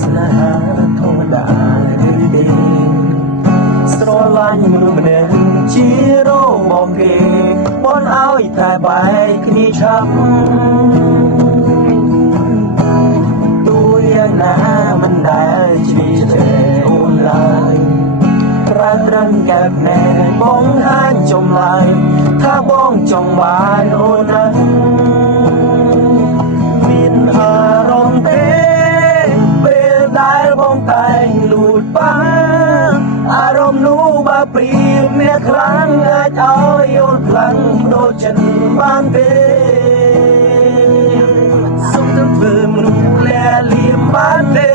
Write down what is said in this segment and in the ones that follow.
ស្នេហាធម្មតាឬទេស្រឡាញ់មនុស្សម្នាក់ជារបស់គេបនឲ្យតែបែកគ្នាឆាប់ទូយ៉ាងណាមិនដែលជ្រាបចេះអូនឡើយប្រើត្រឹមកែបណែបងហាញចំឡាយថាបងចង់បានអូនណាមានអារម្មណ៍ទេពេលដែលបងតែងលួចបាអារម្មណ៍នោះបើព្រៀបអ្នកខ្លាំងអាចឲ្យអូនខ្លាំងដូចចិត្តបានទេសុំទៅធ្វើមនុស្សលាលៀមបានទេ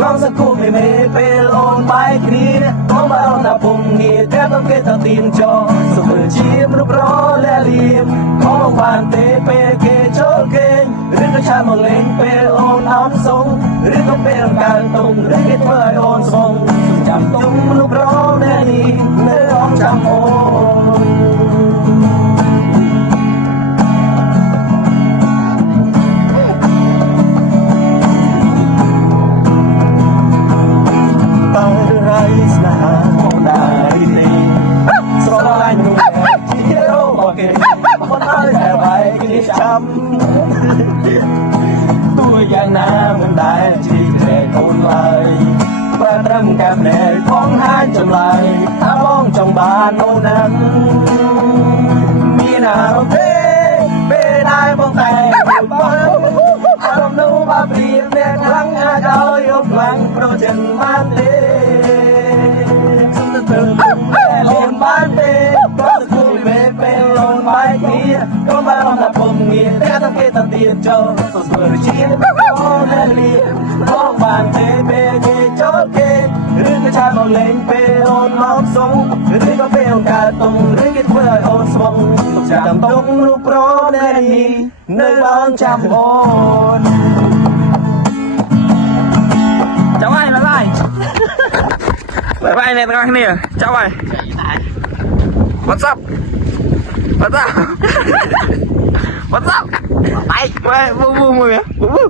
កងសង្គមមេពេលអូនបែកគ្នាបងបើអូនថាពុំងារតែต้องគេថាទៀងចោសុំធ្វើជាមនុស្សប្រលាលៀមបងបានទេពេលគេចូលគេឬក៏ឆាមកលេងពេលអូនអោនសុងឬក៏ពេលកើតទុំឬគេធ្វើឲ្យអូនស្មងចាំទុំមនុស្សប្រលាលៀមនៅអងចាំអូនស្នេហាធម្មតារីទេស្រឡាញ់នោះជារបស់គេបនឲ្យតែបែកគ្នាចាំទោះយ៉ាងណាមិនដែលជ្រាបចេះអូនឡើយប្រើត្រឹមកែបណែផងហាញចម្លើយថាបងចង់បានអូនណាមានអារម្មណ៍ទេពេលដែលបងតែបងអារម្មណ៍នោះបើព្រៀបអ្នកខ្លាំងអាចឲ្យអូនខ្លាំងប្រចិនបានទេអូនបានទេក៏សួរមេពេលអូនបែកគ្នាក៏បានអត់ថាពុំងារតែต้องគេទៅទៀតចូលទៅស្មើជាតិអូនតែលៀបងបានទេពេលគេចូលគេឬក៏ឆាមកលេងពេលអូនមកសុំឬក៏ពេលអូនកើតទុំឬគេធ្វើឲ្យអូនស្មងចាំទុំរូបប្រដែលនេះនៅបងចាំអូនចាំហើយឡើយបាយអ្នកទាំងអស់គ្នាចាប់ហើយ What's up What's up What's up បាយមើលមើលមើល